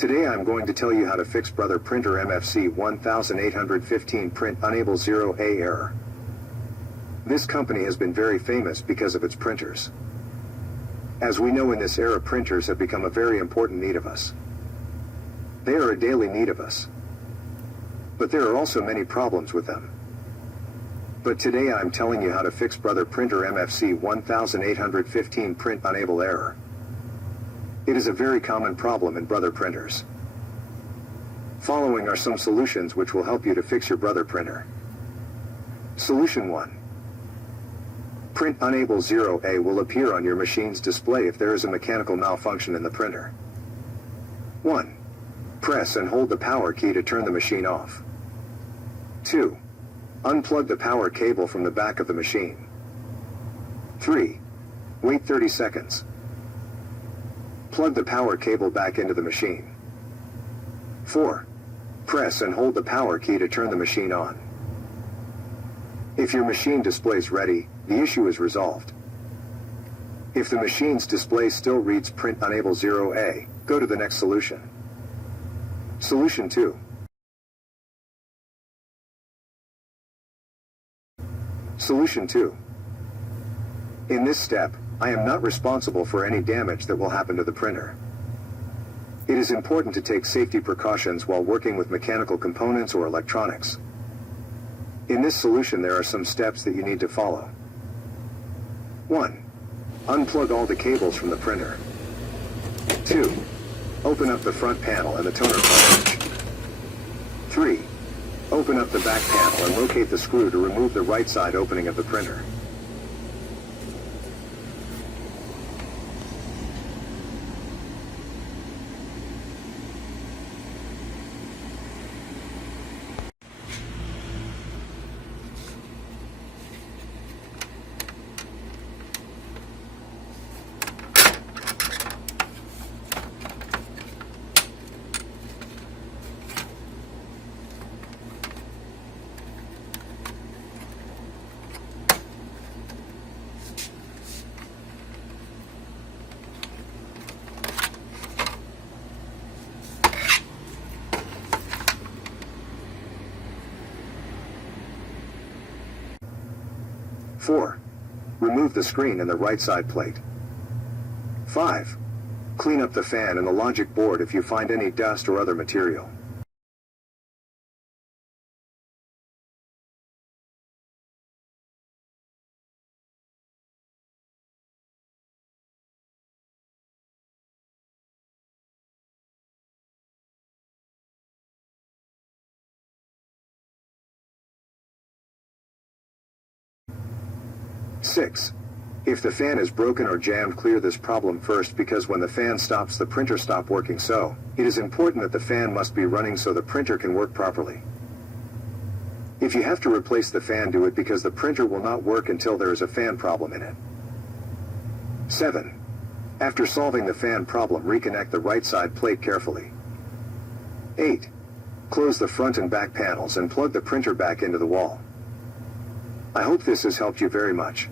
Today I'm going to tell you how to fix Brother Printer MFC 1815 print unable 0A error. This company has been very famous because of its printers. As we know, in this era, printers have become a very important need of us. They are a daily need of us. But there are also many problems with them. But today I'm telling you how to fix Brother Printer MFC 1815 print unable error. It is a very common problem in Brother printers. Following are some solutions which will help you to fix your Brother printer. Solution 1. Print unable 0A will appear on your machine's display if there is a mechanical malfunction in the printer. 1. Press and hold the power key to turn the machine off. 2. Unplug the power cable from the back of the machine. 3. Wait 30 seconds. Plug the power cable back into the machine. 4. Press and hold the power key to turn the machine on. If your machine displays ready, the issue is resolved. If the machine's display still reads print unable 0A, go to the next solution. Solution 2. Solution 2. In this step, I am not responsible for any damage that will happen to the printer. It is important to take safety precautions while working with mechanical components or electronics. In this solution, there are some steps that you need to follow. 1. Unplug all the cables from the printer. 2. Open up the front panel and the toner cartridge. 3. Open up the back panel and locate the screw to remove the right side opening of the printer. 4. Remove the screen and the right side plate. 5. Clean up the fan and the logic board if you find any dust or other material. 6. If the fan is broken or jammed, clear this problem first, because when the fan stops, the printer stops working, so it is important that the fan must be running so the printer can work properly. If you have to replace the fan, do it, because the printer will not work until there is a fan problem in it. 7. After solving the fan problem, reconnect the right side plate carefully. 8. Close the front and back panels and plug the printer back into the wall. I hope this has helped you very much.